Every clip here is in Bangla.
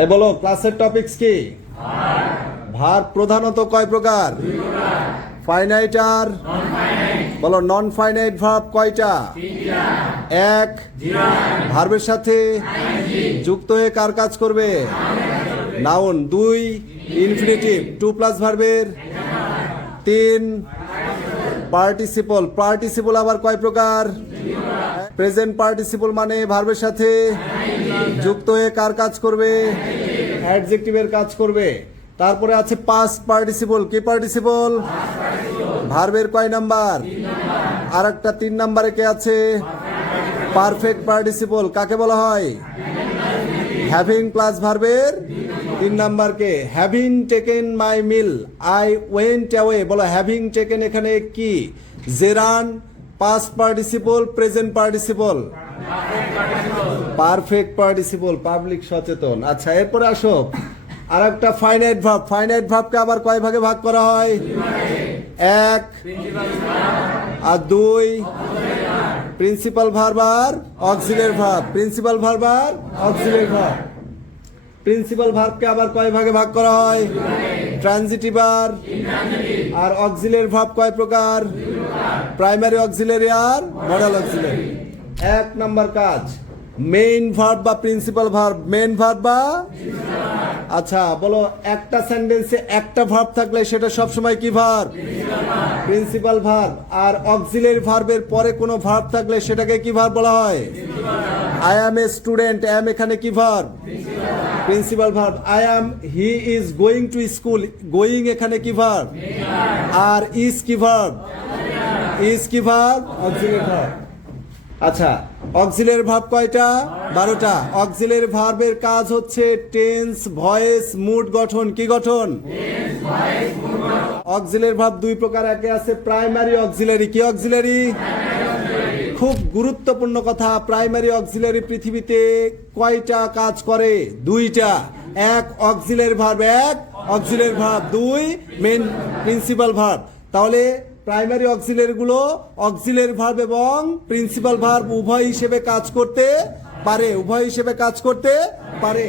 এই বলো ক্লাসের টপিকস কি? ভার্ব প্রধানত কয় প্রকার? ফাইনাইট আর বলো নন ফাইনাইট ভার্ব কয়টা? এক। ভার্বের সাথে যুক্ত হয়ে কার কাজ করবে? নাউন। দুই। ইনফিনিটিভ টু প্লাস ভার্বের। তিন। পার্টিসিপল। পার্টিসিপল আবার কয় প্রকার? প্রেজেন্ট পার্টিসিপল মানে ভার্বের সাথে যুক্ত হয়ে কার কাজ করবে? অ্যাডজেক্টিভের কাজ করবে। তারপরে আছে পাস্ট পার্টিসিপল। কি পার্টিসিপল? ভার্বের কয় নাম্বার? আর একটা 3 নাম্বারে কে আছে? Perfect participle. কাকে বলা হয়? হ্যাভিং প্লাস ভার্বের 3 নাম্বার কে? Having taken my meal I went away. বলো হ্যাভিং টেকেন এখানে কি? Gerund, past participle, present participle, perfect participle. Public সচেতন। আচ্ছা এরপরে আসো আর একটা ফাইনাইট ভার্ব। ফাইনাইট ভার্বকে আবার কয় ভাগে ভাগ করা হয়? এক আর দুই। প্রিন্সিপাল ভার্ব আর অক্সিলিয়ারি ভার্ব। প্রিন্সিপাল ভার্ব আর অক্সিলিয়ারি ভার্ব। প্রিন্সিপাল ভার্বকে আবার কয় ভাগে ভাগ করা হয়? ট্রানজিটিভ আর অক্সিলিয়ারি ভার্ব কয় প্রকার? প্রাইমারি অক্সিলিয়ারি আর মডাল অক্সিলিয়ারি। 1 নাম্বার কাজ মেইন ভার্ব বা প্রিন্সিপাল ভার্ব। মেইন ভার্ব বা আচ্ছা বলো একটা সেন্টেন্সে একটা ভার্ব থাকলে সেটা সবসময় কি ভার্ব? Principal verb. আর অক্সিলিয়ারি ভার্বের পরে কোনো ভার্ব থাকলে সেটাকে কি ভার্ব বলা হয়? I am a student. অ্যাম এখানে কি verb? Principal verb. I am he is going to school. Going এখানে কি ভার্ব? আর ইজ কি ভার্ব? ইজ কি ভার্ব? Auxiliary verb. আচ্ছা অক্সিলিয়ারি ভার্ব কয়টা? 12টা। অক্সিলিয়ারি ভার্বের কাজ হচ্ছে টেন্স, ভয়েস, মুড গঠন। কি গঠন? অক্সিলিয়ারি ভার্ব 2 প্রকার। একে আছে প্রাইমারি অক্সিলিয়ারি। কি অক্সিলিয়ারি? খুব গুরুত্বপূর্ণ কথা। প্রাইমারি অক্সিলিয়ারি পৃথিবীতে কয়টা কাজ করে? 2টা। এক অক্সিলিয়ারি ভার্ব, এক auxiliary verb, 2 main principal verb. তাহলে প্রাইমারি অক্সিলিয়ারি গুলো অক্সিলিয়ারি ভার্ব এবং প্রিন্সিপাল ভার্ব উভয় হিসেবে কাজ করতে পারে। উভয় হিসেবে কাজ করতে পারে।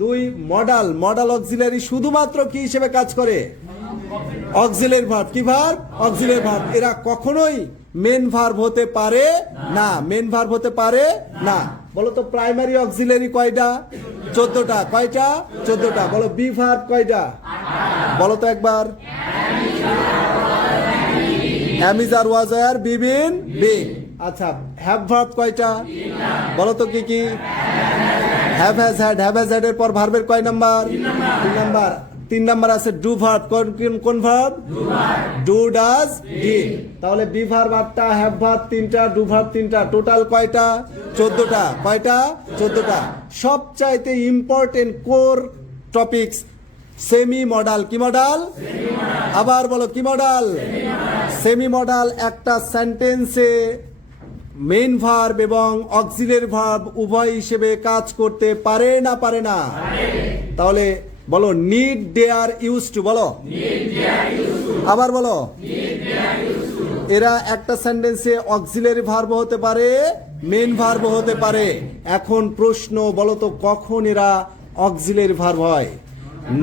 2 মডাল। মডাল অক্সিলিয়ারি শুধুমাত্র কি হিসেবে কাজ করে? Auxiliary verb. কি ভার্ব? Auxiliary verb. এরা কখনোই মেন ভার্ব হতে পারে না। মেন ভার্ব হতে পারে না। বলো তো প্রাইমারি অক্সিলিয়ারি কয়টা? 14টা। কয়টা? 14টা। বলো বি ভার্ব কয়টা? বলো তো একবার। am is are was are be been being। আচ্ছা হ্যাভ ভার্ব কয়টা? বলো তো কি কি? Have has had. Have has had এর পর ভার্বের কয় নাম্বার? 3 নাম্বার। 3 নাম্বার আছে ডু ভার্ব। কোন ভার্ব? Do does did. তাহলে বি ভার্ব 8টা, হ্যাভ ভার্ব 3টা, ডু ভার্ব 3টা। টোটাল কয়টা? 14টা। কয়টা? 14টা। সবচাইতে important core topics semi modal. কি মডাল? আবার বলো কি মডাল? সেমি মডাল একটা সেন্টেন্সে মেইন ভার্ব এবং অক্সিলিয়ারি ভার্ব উভয় হিসেবে কাজ করতে পারে না? পারে না? তাহলে বলো নিড, ডেয়ার, ইউজ টু। বলো আবার বলো। এরা একটা সেন্টেন্সে অক্সিলিয়ারি ভার্ব হতে পারে, মেইন ভার্ব হতে পারে। এখন প্রশ্ন বলো তো কখন এরা অক্সিলিয়ারি ভার্ব হয়?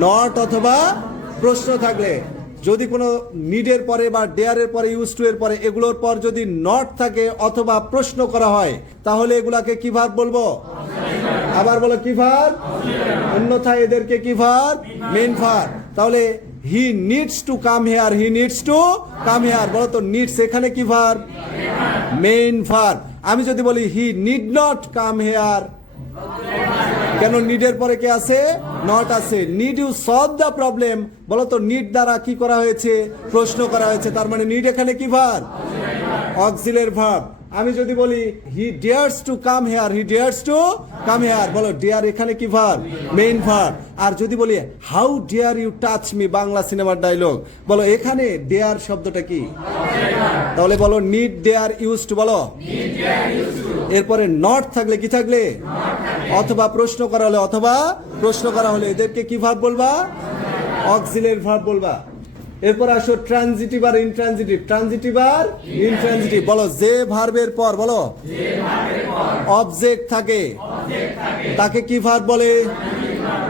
নট অথবা প্রশ্ন থাকলে। যদি কোনো নিডের পরে বা ডেয়ারের পরে, ইউজ টু এর পরে, এগুলোর পর যদি নট থাকে অথবা প্রশ্ন করা হয় তাহলে এগুলাকে কি ভার্ব বলবো? আবার বলো কি ভার্ব? অন্যথায় এদেরকে কি ভার্ব? Main verb. তাহলে he needs to come here. He needs to come here. বলো তো নিডস এখানে কি ভার্ব? Main verb. আমি যদি বলি he need not come here, কেন? নিডের পরে কে আছে? নট আছে। Need you solve the problem. বলো তো নিড দ্বারা কি করা হয়েছে? প্রশ্ন করা হয়েছে। তার মানে নিড এখানে কি ভার্ব? Auxiliary verb. আমি যদি বলি he dares to come here. He dares to come here. বলো ডেয়ার এখানে কি ভার্ব? Main verb. আর যদি বলি how dare you touch me, Bangla সিনেমার ডায়লগ, বলো এখানে ডেয়ার শব্দটা কি? তাহলে বলো নিড, ডেয়ার, ইউজ টু। বলো এরপরে নট থাকলে কি থাকলে? অথবা প্রশ্ন করা হলে, অথবা প্রশ্ন করা হলে এদেরকে কি ভার্ব বলবা? অক্সিলিয়ারি ভার্ব বলবা। এরপর আসো ট্রানজিটিভ আর ইনট্রানজিটিভ। ট্রানজিটিভ আর ইনট্রানজিটিভ। বলো যে ভার্বের পর বলো অবজেক্ট থাকে তাকে কি ভার্ব বলে?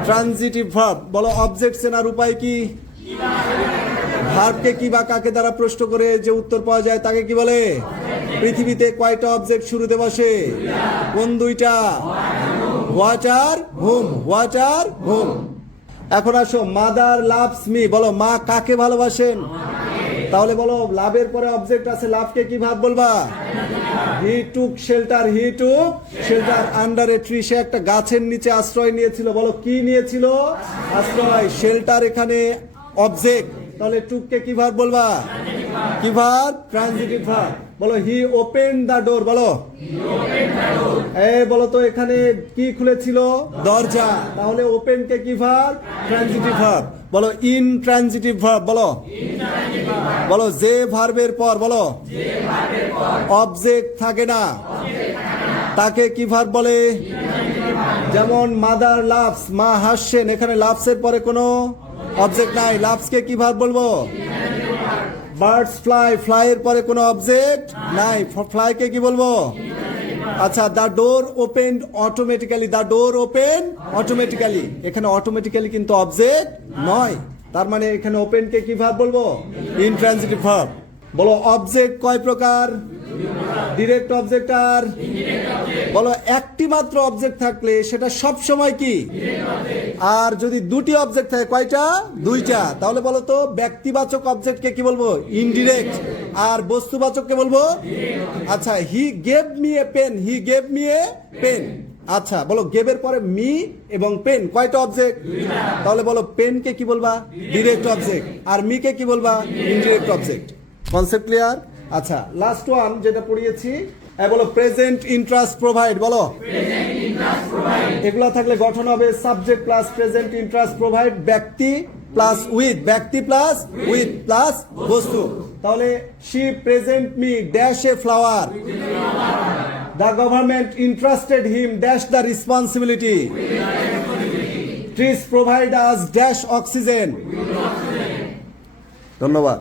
Transitive verb. বলো অবজেক্ট চেনার উপায় কি? ভার্বকে কি বা কাকে দ্বারা প্রশ্ন করে যে উত্তর পাওয়া যায় তাকে কি বলে? পৃথিবীতে কয়টা অবজেক্ট শুরুতে বসে? কোন দুইটা? হোয়াট আর হুম। হোয়াট আর হুম। এখন আসো, মাদার লাভস মি। বলো মা কাকে ভালোবাসেন? তাহলে বলো লাভের পরে অবজেক্ট আছে, লাভকে কি ভাব বলবা? He took shelter. He took shelter under a tree. সে একটা গাছের নিচে আশ্রয় নিয়েছিল। বলো কি নিয়েছিল? আশ্রয়। শেল্টার এখানে অবজেক্ট, তাহলে টুককে কি ভাব বলবা? কি ভাব? Transitive verb. বলো হি ওপেন দ্য ডোর। বলো এই বলো তো এখানে কি খুলেছিল? দরজা। তাহলে ওপেন কে কি ভার্ব? Transitive verb. বলো ইন ট্রানজিটিভ ভার্ব। বলো বলো যে ভার্বের পর বলো অবজেক্ট থাকে না তাকে কি ভার্ব বলে? যেমন মাদার লাভস, মা হাসছেন, এখানে লাভসের পরে কোনো অবজেক্ট নাই, লাভসকে কি ভার্ব বলবো? বার্ডস ফ্লাই, ফ্লাই এর পরে কোনো অবজেক্ট নাই, ফ্লাইকে কি বলবো? আচ্ছা, the door open automatically. The door open automatically, এখানে অটোমেটিক্যালি কিন্তু অবজেক্ট নয়, তার মানে এখানে ওপেনকে কি ভার্ব বলবো? Intransitive verb. বলো অবজেক্ট কয় প্রকার? ডিরেক্ট অবজেক্ট আর বলো একটি মাত্র অবজেক্ট থাকলে সেটা সব সময় কি? আর যদি দুটি অবজেক্ট থাকে কয়টা? দুইটা। তাহলে বলো তো ব্যক্তিবাচক অবজেক্টকে কি বলবো? ইনডিরেক্ট। আর বস্তুবাচককে বলবো? আচ্ছা, he gave me a pen. He gave me a pen. আচ্ছা বলো গেভের পরে মি এবং পেন কয়টা অবজেক্ট? তাহলে বলো পেনকে কি বলবা? Direct object. আর মিকে কি বলবা? Indirect object. Concept clear? আচ্ছা, লাস্ট ওয়ান যেটা পড়িয়েছি, বলো প্রেজেন্ট ইন্টারেস্ট প্রোভাইড। বলো এগুলো থাকলে গঠন হবে subject plus present interest provide, ব্যক্তি প্লাস উইথ, ব্যক্তি প্লাস উইথ প্লাস বস্তু। তাহলে she present me dash a flower, the government entrusted him dash the responsibility, trees provide us dash oxygen. ধন্যবাদ।